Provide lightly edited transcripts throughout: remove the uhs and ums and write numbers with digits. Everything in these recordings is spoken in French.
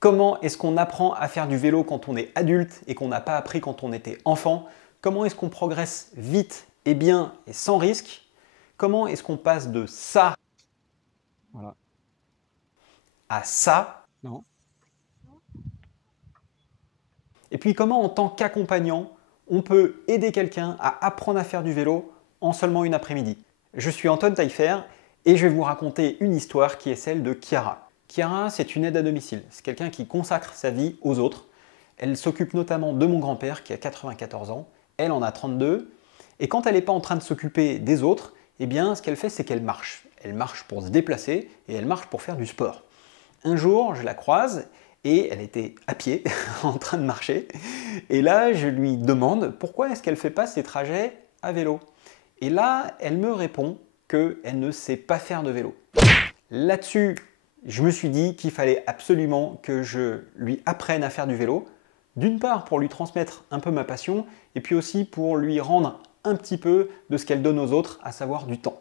Comment est-ce qu'on apprend à faire du vélo quand on est adulte et qu'on n'a pas appris quand on était enfant? Comment est-ce qu'on progresse vite et bien et sans risque? Comment est-ce qu'on passe de ça Voilà. à ça? Non. Et puis comment en tant qu'accompagnant, on peut aider quelqu'un à apprendre à faire du vélo en seulement une après-midi? Je suis Antoine Taillefer et je vais vous raconter une histoire qui est celle de Chiara. Chiara, c'est une aide à domicile. C'est quelqu'un qui consacre sa vie aux autres. Elle s'occupe notamment de mon grand-père qui a 94 ans. Elle en a 32. Et quand elle n'est pas en train de s'occuper des autres, eh bien, ce qu'elle fait, c'est qu'elle marche. Elle marche pour se déplacer et elle marche pour faire du sport. Un jour, je la croise et elle était à pied, en train de marcher. Et là, je lui demande pourquoi est-ce qu'elle ne fait pas ses trajets à vélo. Et là, elle me répond qu'elle ne sait pas faire de vélo. Là-dessus, je me suis dit qu'il fallait absolument que je lui apprenne à faire du vélo. D'une part, pour lui transmettre un peu ma passion, et puis aussi pour lui rendre un petit peu de ce qu'elle donne aux autres, à savoir du temps.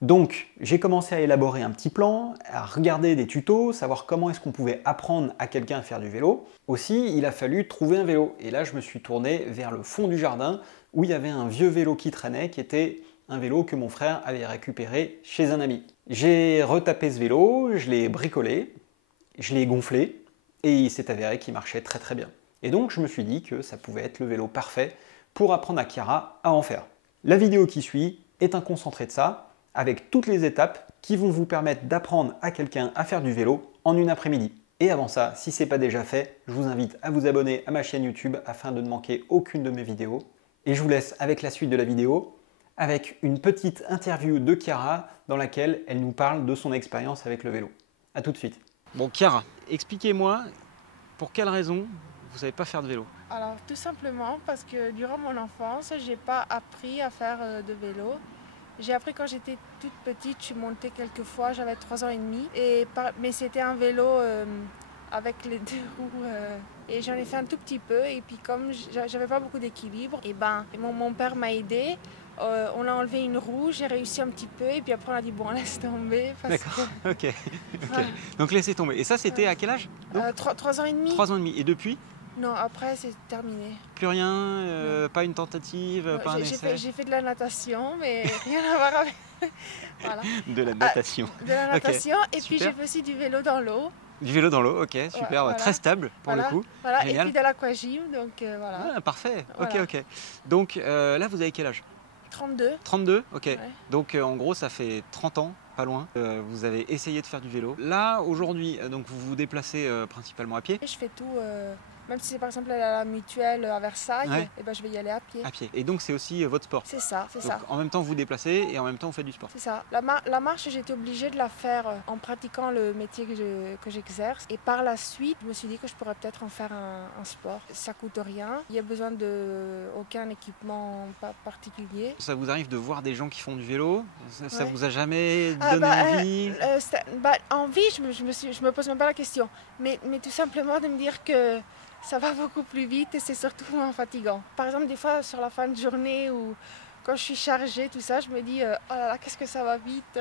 Donc, j'ai commencé à élaborer un petit plan, à regarder des tutos, savoir comment est-ce qu'on pouvait apprendre à quelqu'un à faire du vélo. Aussi, il a fallu trouver un vélo. Et là, je me suis tourné vers le fond du jardin, où il y avait un vieux vélo qui traînait, qui était un vélo que mon frère avait récupéré chez un ami. J'ai retapé ce vélo, je l'ai bricolé, je l'ai gonflé, et il s'est avéré qu'il marchait très très bien. Et donc, je me suis dit que ça pouvait être le vélo parfait pour apprendre à Chiara à en faire. La vidéo qui suit est un concentré de ça, avec toutes les étapes qui vont vous permettre d'apprendre à quelqu'un à faire du vélo en une après-midi. Et avant ça, si ce n'est pas déjà fait, je vous invite à vous abonner à ma chaîne YouTube afin de ne manquer aucune de mes vidéos. Et je vous laisse avec la suite de la vidéo, avec une petite interview de Chiara dans laquelle elle nous parle de son expérience avec le vélo. A tout de suite. Bon, Chiara, expliquez-moi pour quelle raison vous ne savez pas faire de vélo? Alors tout simplement parce que durant mon enfance, j'ai pas appris à faire de vélo. J'ai appris quand j'étais toute petite, je suis montée quelques fois, j'avais 3 ans et demi. Mais c'était un vélo avec les deux roues. Et j'en ai fait un tout petit peu. Et puis comme j'avais pas beaucoup d'équilibre, et ben mon père m'a aidé. On a enlevé une roue, j'ai réussi un petit peu. Et puis après on a dit bon, laisse tomber. D'accord, ok. Voilà. Donc laissez tomber. Et ça, c'était à quel âge? 3 ans et demi. 3 ans et demi. Et depuis? Non, après c'est terminé. Plus rien, pas une tentative, pas un essai? J'ai fait de la natation, mais rien à voir avec. Voilà. De la natation. De la natation, Ok, et puis super. j'ai fait aussi du vélo dans l'eau. Du vélo dans l'eau, ok, super, Voilà. très stable pour Voilà. le coup. Voilà. Et Génial. puis de l'aquagym, donc voilà. Ah, parfait, Voilà. ok. Donc là, vous avez quel âge? 32. 32, ok. Ouais. Donc en gros, ça fait 30 ans, pas loin. Vous avez essayé de faire du vélo. Là, aujourd'hui, donc vous vous déplacez principalement à pied? Et je fais tout, même si c'est par exemple à la mutuelle à Versailles, Ouais. et ben je vais y aller à pied. À pied. Et donc c'est aussi votre sport? C'est ça, c'est Donc ça. en même temps, vous vous déplacez et en même temps, vous faites du sport? C'est ça. La marche, j'ai été obligée de la faire en pratiquant le métier que j'exerce. Et par la suite, je me suis dit que je pourrais peut-être en faire un sport. Ça coûte rien. Il n'y a besoin d'aucun équipement particulier. Ça vous arrive de voir des gens qui font du vélo? Ça Ouais. vous a jamais donné envie? Envie, je me pose même pas la question. Mais tout simplement de me dire que ça va beaucoup plus vite et c'est surtout moins fatigant. Par exemple, des fois, sur la fin de journée ou quand je suis chargée, tout ça, je me dis oh là là, qu'est-ce que ça va vite.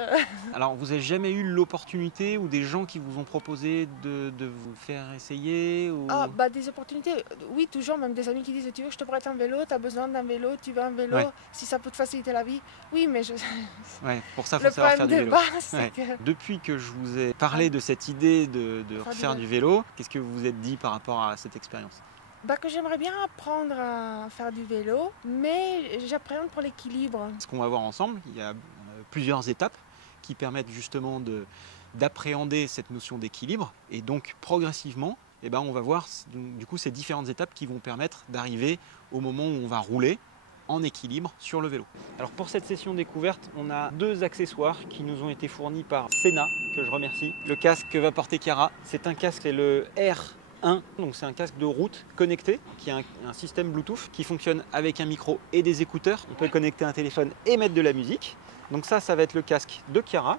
Alors, vous n'avez jamais eu l'opportunité ou des gens qui vous ont proposé de vous faire essayer ou... Ah, bah des opportunités, oui, toujours, même des amis qui disent tu veux que je te prête un vélo, tu as besoin d'un vélo, tu veux un vélo, Ouais. si ça peut te faciliter la vie. Oui, mais Ouais, pour ça, il le faut savoir faire problème du de vélo. base, c'est Ouais. que. Depuis que je vous ai parlé de cette idée de faire du vélo, qu'est-ce que vous vous êtes dit par rapport à cette expérience? Bah, que j'aimerais bien apprendre à faire du vélo, mais j'appréhende pour l'équilibre. Ce qu'on va voir ensemble, il y a plusieurs étapes qui permettent justement d'appréhender cette notion d'équilibre et donc progressivement, eh ben, on va voir du coup ces différentes étapes qui vont permettre d'arriver au moment où on va rouler en équilibre sur le vélo. Alors pour cette session découverte, on a deux accessoires qui nous ont été fournis par Sena, que je remercie. Le casque que va porter Chiara, c'est un casque, c'est le R1, donc c'est un casque de route connecté qui a un système Bluetooth qui fonctionne avec un micro et des écouteurs. On peut connecter un téléphone et mettre de la musique. Donc ça va être le casque de Chiara.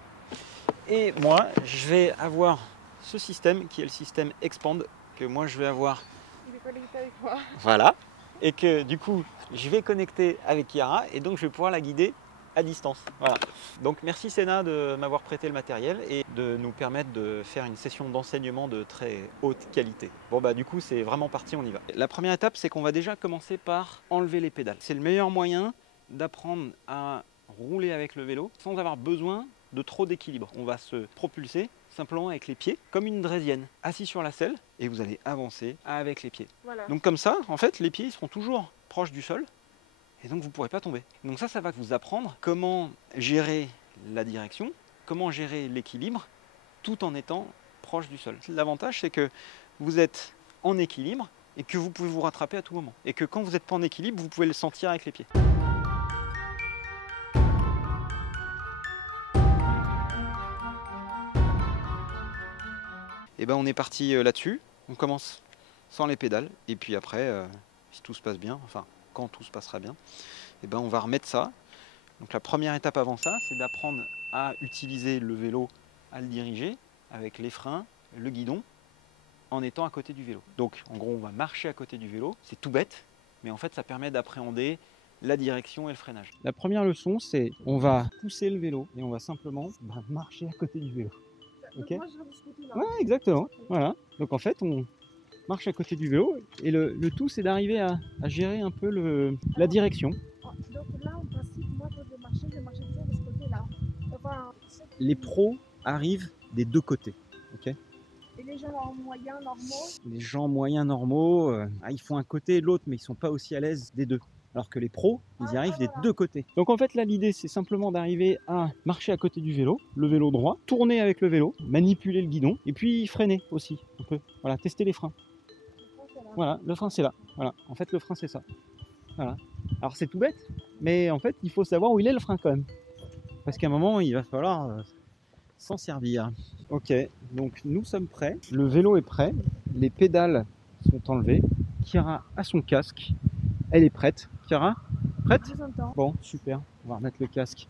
Et moi, je vais avoir ce système qui est le système Expand, que moi je vais avoir. Il est connecté avec moi. Voilà. Et que du coup, je vais connecter avec Chiara et donc je vais pouvoir la guider à distance. Voilà. Donc merci Sénat de m'avoir prêté le matériel et de nous permettre de faire une session d'enseignement de très haute qualité. Bon bah du coup c'est vraiment parti, on y va. La première étape c'est qu'on va déjà commencer par enlever les pédales. C'est le meilleur moyen d'apprendre à rouler avec le vélo sans avoir besoin de trop d'équilibre. On va se propulser simplement avec les pieds, comme une draisienne, assis sur la selle, et vous allez avancer avec les pieds. Voilà. Donc comme ça, en fait, les pieds seront toujours proches du sol, et donc vous ne pourrez pas tomber. Donc ça va vous apprendre comment gérer la direction, comment gérer l'équilibre, tout en étant proche du sol. L'avantage, c'est que vous êtes en équilibre, et que vous pouvez vous rattraper à tout moment. Et que quand vous n'êtes pas en équilibre, vous pouvez le sentir avec les pieds. Et ben on est parti là-dessus, on commence sans les pédales, et puis après, si tout se passe bien, enfin quand tout se passera bien, et ben on va remettre ça. Donc la première étape avant ça, c'est d'apprendre à utiliser le vélo, à le diriger avec les freins, le guidon, en étant à côté du vélo. Donc en gros on va marcher à côté du vélo, c'est tout bête, mais en fait ça permet d'appréhender la direction et le freinage. La première leçon, c'est on va pousser le vélo et on va simplement marcher à côté du vélo. Okay. Moi, je vais de ce côté-là. Ouais, exactement. Voilà. Donc en fait, on marche à côté du vélo et le tout, c'est d'arriver à gérer un peu la direction. Donc là, en principe, moi, quand je marchais toujours de ce côté-là. Enfin, les pros arrivent des deux côtés. Okay. Et les gens moyens, normaux? Les gens moyens, normaux, ils font un côté et l'autre, mais ils ne sont pas aussi à l'aise des deux. Alors que les pros, ils y arrivent des deux côtés. Donc en fait là l'idée c'est simplement d'arriver à marcher à côté du vélo, le vélo droit, tourner avec le vélo, manipuler le guidon et puis freiner aussi un peu. Voilà, tester les freins. Voilà, le frein c'est là. Voilà, en fait le frein c'est ça. Voilà. Alors c'est tout bête, mais en fait il faut savoir où il est le frein quand même. Parce qu'à un moment il va falloir s'en servir. Ok, donc nous sommes prêts, le vélo est prêt, les pédales sont enlevées, Chiara a son casque, elle est prête. Chiara, prête? Bon, super. On va remettre le casque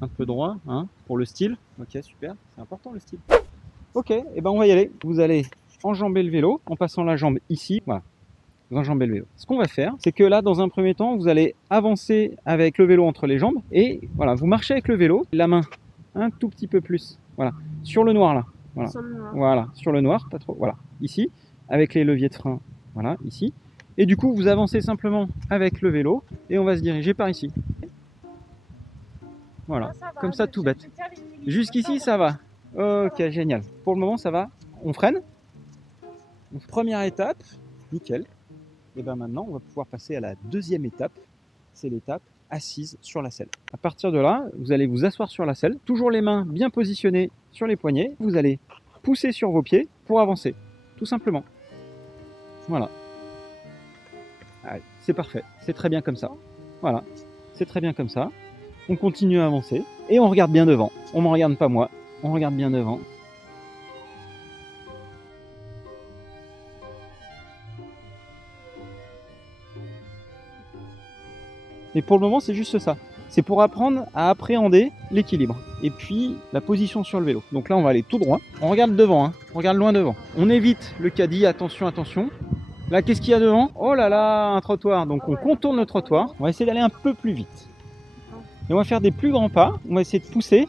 un peu droit, hein, pour le style. Ok, super. C'est important le style. Ok, et ben on va y aller. Vous allez enjamber le vélo en passant la jambe ici. Voilà, vous enjambez le vélo. Ce qu'on va faire, c'est que là, dans un premier temps, vous allez avancer avec le vélo entre les jambes et voilà, vous marchez avec le vélo, la main un tout petit peu plus. Voilà, sur le noir là. Voilà, sur le noir. Voilà, sur le noir, pas trop. Voilà, ici, avec les leviers de frein. Voilà, ici. Et du coup, vous avancez simplement avec le vélo et on va se diriger par ici. Voilà, ça comme ça, tout bête. Jusqu'ici, ça va. Ok, génial. Pour le moment, ça va. On freine. Donc, première étape, nickel. Et bien maintenant, on va pouvoir passer à la deuxième étape. C'est l'étape assise sur la selle. À partir de là, vous allez vous asseoir sur la selle. Toujours les mains bien positionnées sur les poignets. Vous allez pousser sur vos pieds pour avancer. Tout simplement. Voilà. C'est parfait, c'est très bien comme ça. Voilà, c'est très bien comme ça. On continue à avancer et on regarde bien devant. On ne me regarde pas moi, on regarde bien devant. Et pour le moment, c'est juste ça. C'est pour apprendre à appréhender l'équilibre et puis la position sur le vélo. Donc là, on va aller tout droit. On regarde devant, hein. On regarde loin devant. On évite le caddie, attention, attention. Là, qu'est-ce qu'il y a devant? Oh là là, un trottoir. Donc on contourne le trottoir. On va essayer d'aller un peu plus vite. Et on va faire des plus grands pas. On va essayer de pousser.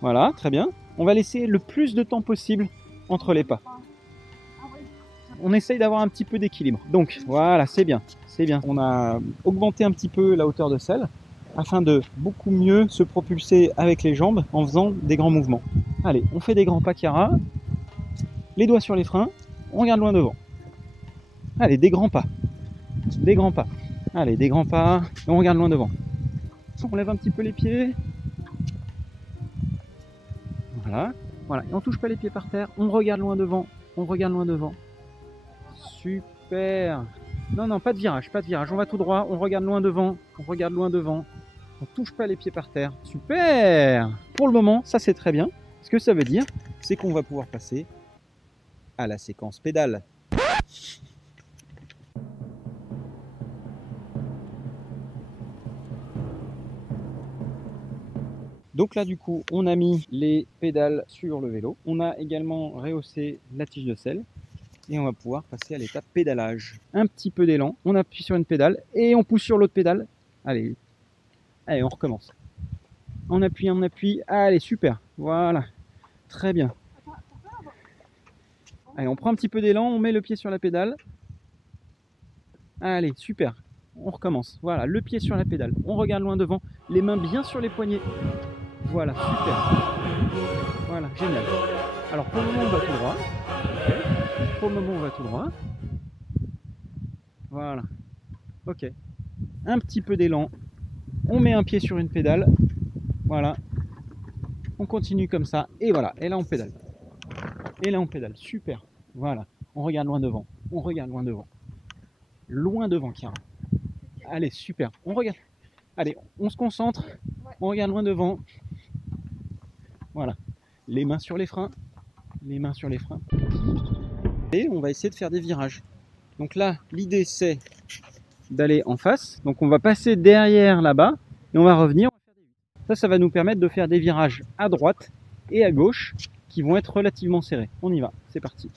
Voilà, très bien. On va laisser le plus de temps possible entre les pas. On essaye d'avoir un petit peu d'équilibre. Donc voilà, c'est bien. C'est bien. On a augmenté un petit peu la hauteur de selle afin de beaucoup mieux se propulser avec les jambes en faisant des grands mouvements. Allez, on fait des grands pas, Chiara. Les doigts sur les freins. On regarde loin devant. Allez, des grands pas. Des grands pas. Allez, des grands pas. Et on regarde loin devant. On lève un petit peu les pieds. Voilà. Voilà. Et on touche pas les pieds par terre. On regarde loin devant. On regarde loin devant. Super. Non, non, pas de virage. Pas de virage. On va tout droit. On regarde loin devant. On regarde loin devant. On touche pas les pieds par terre. Super. Pour le moment, ça c'est très bien. Ce que ça veut dire, c'est qu'on va pouvoir passer à la séquence pédale. Donc là, du coup, on a mis les pédales sur le vélo. On a également rehaussé la tige de selle. Et on va pouvoir passer à l'étape pédalage. Un petit peu d'élan, on appuie sur une pédale et on pousse sur l'autre pédale. Allez, allez, on recommence. On appuie, on appuie. Allez, super. Voilà. Très bien. Allez, on prend un petit peu d'élan, on met le pied sur la pédale. Allez, super. On recommence. Voilà, le pied sur la pédale. On regarde loin devant, les mains bien sur les poignets. Voilà, super. Voilà, génial. Alors pour le moment, on va tout droit. Ok. Pour le moment, on va tout droit. Voilà. Ok. Un petit peu d'élan. On met un pied sur une pédale. Voilà. On continue comme ça. Et voilà. Et là, on pédale. Et là, on pédale. Super. Voilà. On regarde loin devant. On regarde loin devant. Loin devant, Chiara. Allez, super. On regarde. Allez, on se concentre. On regarde loin devant. Voilà. Les mains sur les freins. Les mains sur les freins. Et on va essayer de faire des virages. Donc là, l'idée, c'est d'aller en face. Donc on va passer derrière là-bas. Et on va revenir. Ça va nous permettre de faire des virages à droite et à gauche qui vont être relativement serrés. On y va. C'est parti.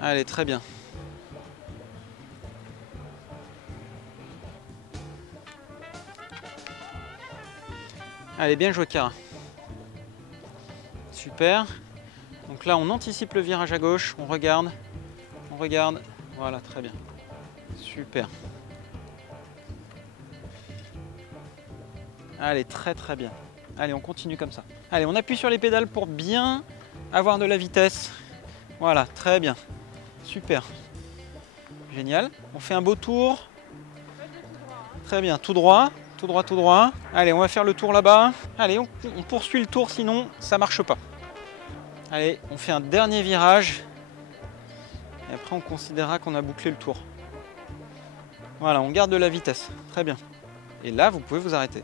Allez, très bien. Allez, bien joué, Chiara. Super. Donc là, on anticipe le virage à gauche, on regarde. Voilà, très bien. Super. Allez, très très bien. Allez, on continue comme ça. Allez, on appuie sur les pédales pour bien avoir de la vitesse. Voilà, très bien. Super. Génial. On fait un beau tour. Très bien, tout droit. Tout droit, tout droit. Allez, on va faire le tour là-bas. Allez, on poursuit le tour, sinon ça marche pas. Allez, on fait un dernier virage. Et après, on considérera qu'on a bouclé le tour. Voilà, on garde de la vitesse. Très bien. Et là, vous pouvez vous arrêter.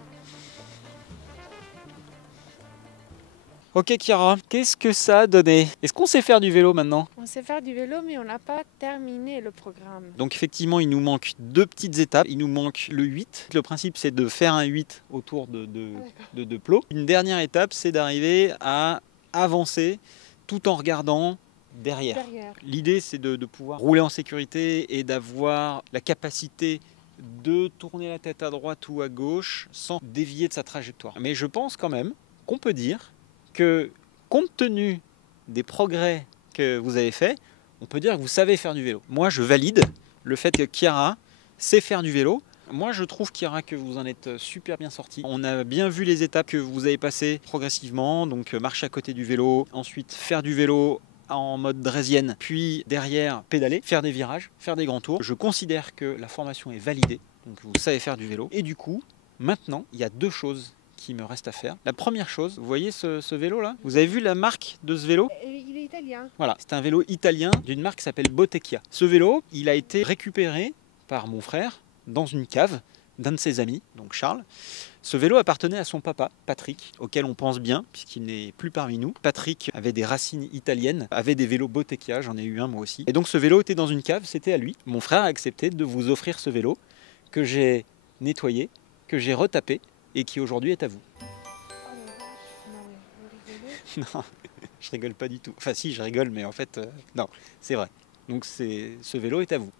Ok, Chiara, qu'est-ce que ça a donné? Est-ce qu'on sait faire du vélo maintenant? On sait faire du vélo, mais on n'a pas terminé le programme. Donc effectivement, il nous manque 2 petites étapes. Il nous manque le 8. Le principe, c'est de faire un 8 autour de plots. Une dernière étape, c'est d'arriver à avancer tout en regardant derrière. L'idée, c'est de pouvoir rouler en sécurité et d'avoir la capacité de tourner la tête à droite ou à gauche sans dévier de sa trajectoire. Mais je pense quand même qu'on peut dire que, compte tenu des progrès que vous avez faits, on peut dire que vous savez faire du vélo. Moi, je valide le fait que Chiara sait faire du vélo. Moi, je trouve, Chiara, que vous en êtes super bien sorti. On a bien vu les étapes que vous avez passées progressivement. Donc, marcher à côté du vélo, ensuite faire du vélo en mode draisienne, puis derrière pédaler, faire des virages, faire des grands tours. Je considère que la formation est validée, donc vous savez faire du vélo. Et du coup, maintenant, il y a 2 choses qui me reste à faire. La première chose, vous voyez ce vélo là? Vous avez vu la marque de ce vélo? Il est italien. Voilà, c'est un vélo italien d'une marque qui s'appelle Bottecchia. Ce vélo, il a été récupéré par mon frère dans une cave d'un de ses amis, donc Charles. Ce vélo appartenait à son papa, Patrick, auquel on pense bien, puisqu'il n'est plus parmi nous. Patrick avait des racines italiennes, avait des vélos Bottecchia, j'en ai eu un moi aussi. Et donc ce vélo était dans une cave, c'était à lui. Mon frère a accepté de vous offrir ce vélo que j'ai nettoyé, que j'ai retapé, et qui aujourd'hui est à vous. Non, je rigole pas du tout. Enfin si, je rigole, mais en fait, non, c'est vrai. Donc ce vélo est à vous.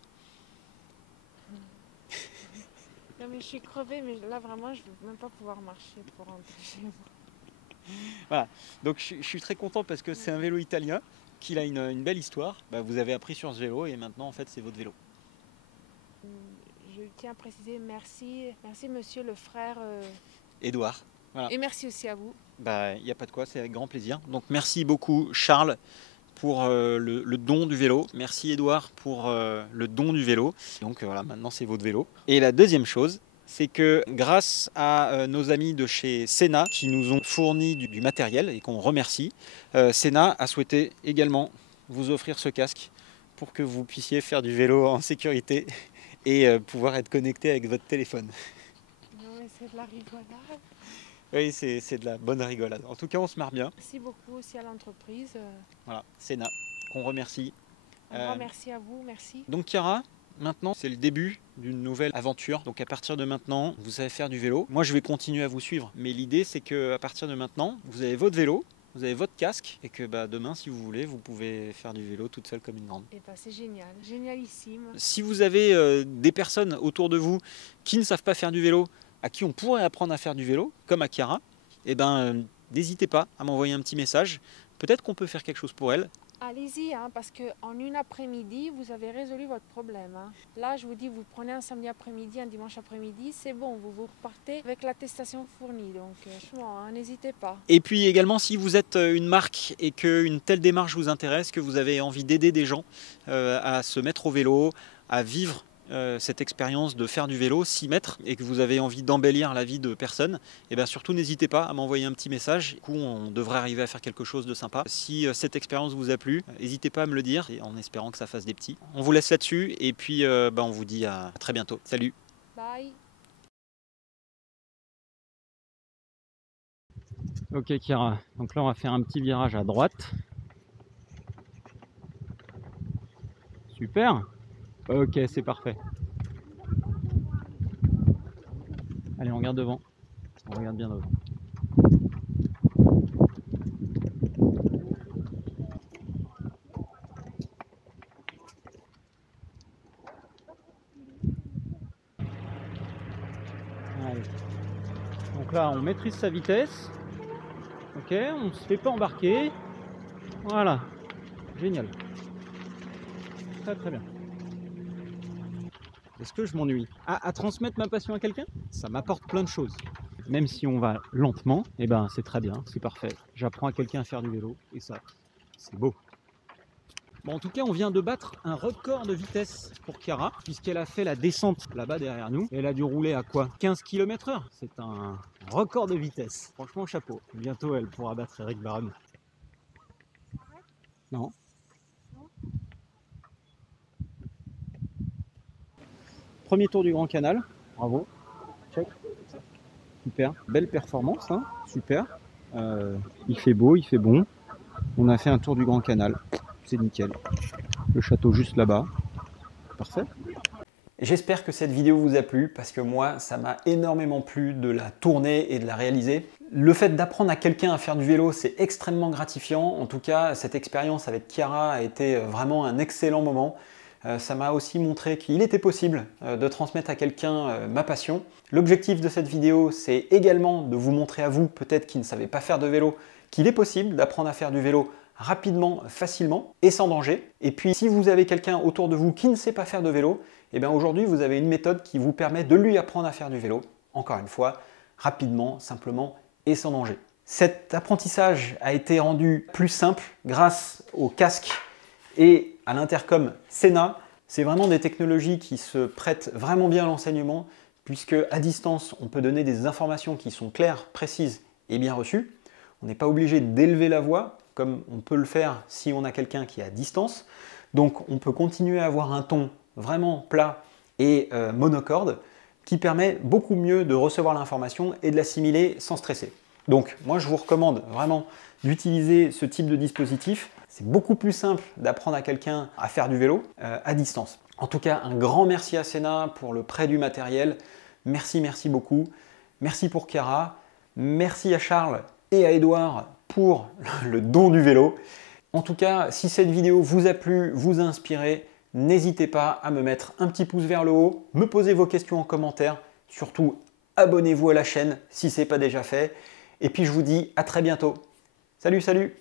Non mais je suis crevée, mais là vraiment je ne vais même pas pouvoir marcher pour rentrer chez moi. Voilà, donc je suis très content parce que c'est un vélo italien, qu'il a une belle histoire. Bah, vous avez appris sur ce vélo et maintenant en fait c'est votre vélo. Je tiens à préciser merci monsieur le frère. Édouard. Voilà. Et merci aussi à vous. Bah, il n'y a pas de quoi, c'est avec grand plaisir. Donc merci beaucoup Charles pour le don du vélo. Merci Édouard pour le don du vélo. Donc voilà, maintenant c'est votre vélo. Et la deuxième chose, c'est que grâce à nos amis de chez Sena qui nous ont fourni du matériel et qu'on remercie, Sena a souhaité également vous offrir ce casque pour que vous puissiez faire du vélo en sécurité et pouvoir être connecté avec votre téléphone. Non mais c'est de la rigolade. Oui, c'est de la bonne rigolade. En tout cas, on se marre bien. Merci beaucoup aussi à l'entreprise. Voilà, Sénat, qu'on remercie. Un grand merci à vous, merci. Donc Chiara, maintenant c'est le début d'une nouvelle aventure. Donc à partir de maintenant, vous savez faire du vélo. Moi je vais continuer à vous suivre. Mais l'idée c'est qu'à partir de maintenant, vous avez votre vélo, vous avez votre casque et que demain si vous voulez, vous pouvez faire du vélo toute seule comme une grande. Et c'est génial, génialissime. Si vous avez des personnes autour de vous qui ne savent pas faire du vélo, à qui on pourrait apprendre à faire du vélo, comme à Chiara, n'hésitez pas à m'envoyer un petit message. Peut-être qu'on peut faire quelque chose pour elle. Allez-y, parce qu'en une après-midi, vous avez résolu votre problème. Là, je vous dis, vous prenez un samedi après-midi, un dimanche après-midi, c'est bon, vous repartez avec l'attestation fournie. Donc, franchement, n'hésitez pas. Et puis également, si vous êtes une marque et qu'une telle démarche vous intéresse, que vous avez envie d'aider des gens à se mettre au vélo, à vivre cette expérience de faire du vélo, s'y mettre, et que vous avez envie d'embellir la vie de personnes, et bien surtout n'hésitez pas à m'envoyer un petit message. Du coup, on devrait arriver à faire quelque chose de sympa. Si cette expérience vous a plu, n'hésitez pas à me le dire, et en espérant que ça fasse des petits. On vous laisse là-dessus, et puis on vous dit à très bientôt. Salut! Bye! Ok Chiara, donc là on va faire un petit virage à droite. Super. Ok, c'est parfait. Allez, on regarde devant. On regarde bien devant. Allez. Donc là, on maîtrise sa vitesse. Ok, on ne se fait pas embarquer. Voilà. Génial. Très très bien. Est-ce que je m'ennuie? À transmettre ma passion à quelqu'un, ça m'apporte plein de choses. Même si on va lentement, c'est très bien, c'est parfait. J'apprends à quelqu'un à faire du vélo et ça, c'est beau. Bon, en tout cas, on vient de battre un record de vitesse pour Chiara, puisqu'elle a fait la descente là-bas derrière nous. Elle a dû rouler à quoi? 15 km/h. C'est un record de vitesse. Franchement, chapeau. Bientôt, elle pourra battre Eric Baron. Non. Premier tour du Grand Canal, bravo, check, super, belle performance, super, il fait beau, il fait bon, on a fait un tour du Grand Canal, c'est nickel, le château juste là-bas, parfait. J'espère que cette vidéo vous a plu parce que moi ça m'a énormément plu de la tourner et de la réaliser. Le fait d'apprendre à quelqu'un à faire du vélo c'est extrêmement gratifiant, en tout cas cette expérience avec Chiara a été vraiment un excellent moment. Ça m'a aussi montré qu'il était possible de transmettre à quelqu'un ma passion. L'objectif de cette vidéo, c'est également de vous montrer à vous, peut-être qui ne savez pas faire de vélo, qu'il est possible d'apprendre à faire du vélo rapidement, facilement et sans danger. Et puis si vous avez quelqu'un autour de vous qui ne sait pas faire de vélo, aujourd'hui vous avez une méthode qui vous permet de lui apprendre à faire du vélo, encore une fois, rapidement, simplement et sans danger. Cet apprentissage a été rendu plus simple grâce au casque et à l'intercom Sénat. C'est vraiment des technologies qui se prêtent vraiment bien à l'enseignement puisque à distance, on peut donner des informations qui sont claires, précises et bien reçues. On n'est pas obligé d'élever la voix comme on peut le faire si on a quelqu'un qui est à distance. Donc on peut continuer à avoir un ton vraiment plat et monocorde qui permet beaucoup mieux de recevoir l'information et de l'assimiler sans stresser. Donc moi je vous recommande vraiment d'utiliser ce type de dispositif. C'est beaucoup plus simple d'apprendre à quelqu'un à faire du vélo à distance. En tout cas, un grand merci à Sénat pour le prêt du matériel. Merci, merci beaucoup. Merci pour Chiara. Merci à Charles et à Edouard pour le don du vélo. En tout cas, si cette vidéo vous a plu, vous a inspiré, n'hésitez pas à me mettre un petit pouce vers le haut, me poser vos questions en commentaire. Surtout, abonnez-vous à la chaîne si ce n'est pas déjà fait. Et puis je vous dis à très bientôt. Salut, salut!